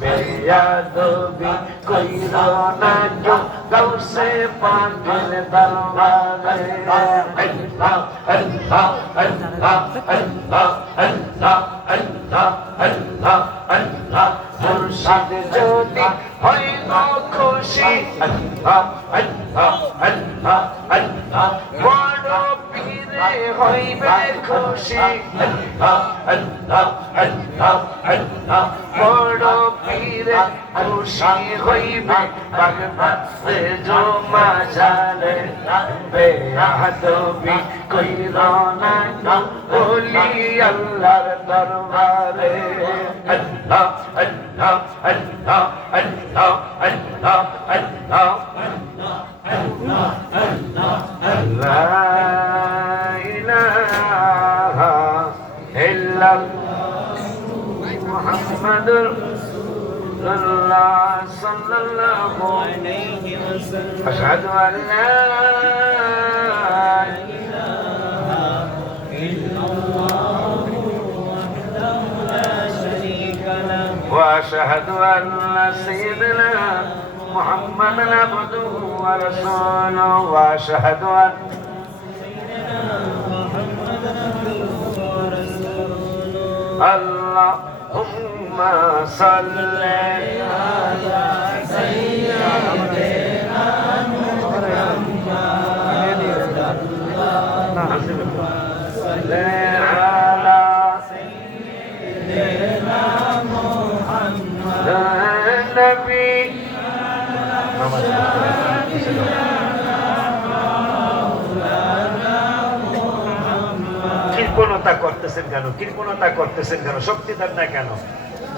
বেয়াদবি কইরো না কেউ গাউসে পাগল দরবারে আল্লাহ আল্লাহ আল্লাহ আল্লাহ আল্লাহ আল্লাহ আল্লাহ আল্লাহ মুর্শিদ যদি হয় গো খুশি আল্লাহ আল্লাহ আল্লাহ আল্লাহ হইবে খুশি বড় পীরে খুশি হইবে ভগবাসে জো মাজারে বে আদবি কই রানা না বলি আল্লাহর দরবারে আল্লাহ আল্লাহ আল্লাহ আল্লাহ আল্লাহ আল্লাহ আল্লাহ আল্লাহ আল্লাহ محمد الله صلى الله عليه وسلم. أشهد أن لا إله إلا الله وحده لا شريك له وأشهد أن سيدنا محمد عبده ورسوله وأشهد أن سيدنا محمد عبده ورسوله اللهم কৃপণতা করতেছেন কেন? কৃপণতা করতেছেন কেন? শক্তি দেন না কেন?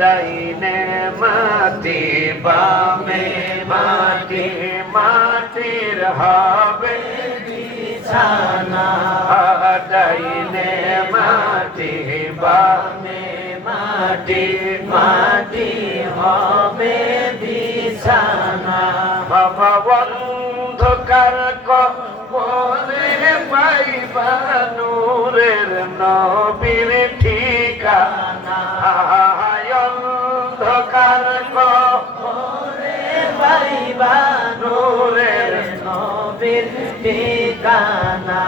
ডাইনে মাটি বামে, মাটি মাটির হবে বিছানা। ডাইনে মাটি বামে, মাটি মাটি হবে বিছানা। বাবা অন্ধকার কবরে পাইবা নূরের নবীর ঠিকানা। অন্ধকার কবরে পাইবা নূরের নবীর ঠিকানা।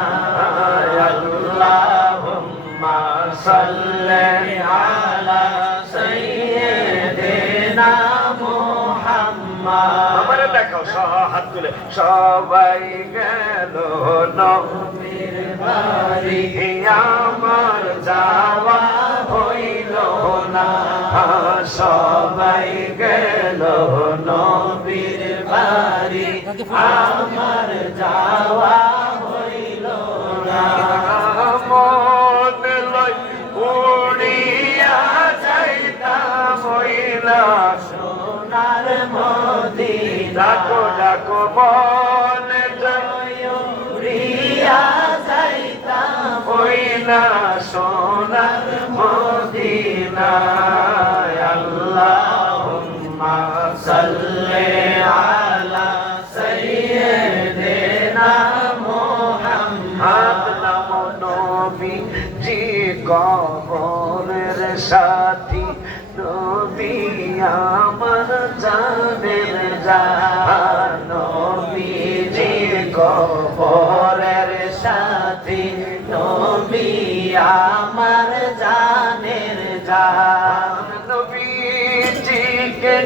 আল্লাহুম্মা সাল্লি আলা সাইয়্যিদিনা মুহাম্মদ। দেখাও সহ হাত তুলে। সবাই গেল আমার যাওয়া হইল না। সবাই গেল নবীর বাড়ি। আমার যাওয়া হইল না। মন উড়িয়া হইলা সোনার মোদি ডাকো ডাকো, মন উড়িয়া যাইতাম হইলা সোনার মদিনা আল্লাহুম্মা সাল্লি আলা সাইয়্যিদিনা মুহাম্মদ। নামো নবী জি কবরের সাথী। নবী আমার জানের জান নবী জি কবরের সাথী নবী আমার জানের জান। নবীজিকে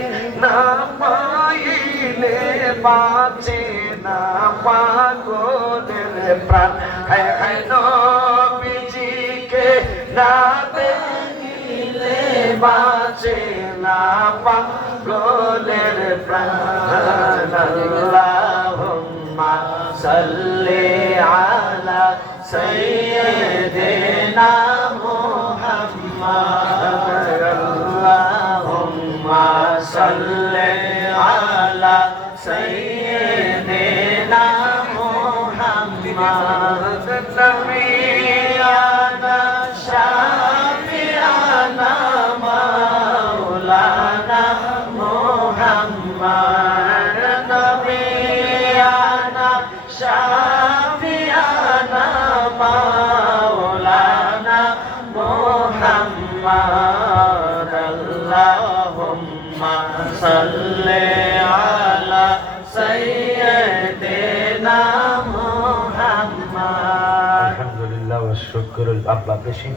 না পাইলে বাঁচে না পাগলের প্রাণ। হ্যাঁ হ্যাঁ নবীজিকে না দেখিলে বাঁচে না পাগলের প্রাণ আল্লাহুম্মা সাল্লি আলা সাইয়্যিদিনা মুহাম্মাদ আল্লাহুম্মা সাল্লি আলা সাইয়্যিদিনা মুহাম্মাদ নবিয়ানা শাফিয়ানা মাওলানা মুহাম্মদ আল্লাহুম্মা সাল্লি আলা সাইয়্যিদিনা মুহাম্মদ। আলহামদুলিল্লাহ ওয়া শুকরুল আল্লাহ বেশি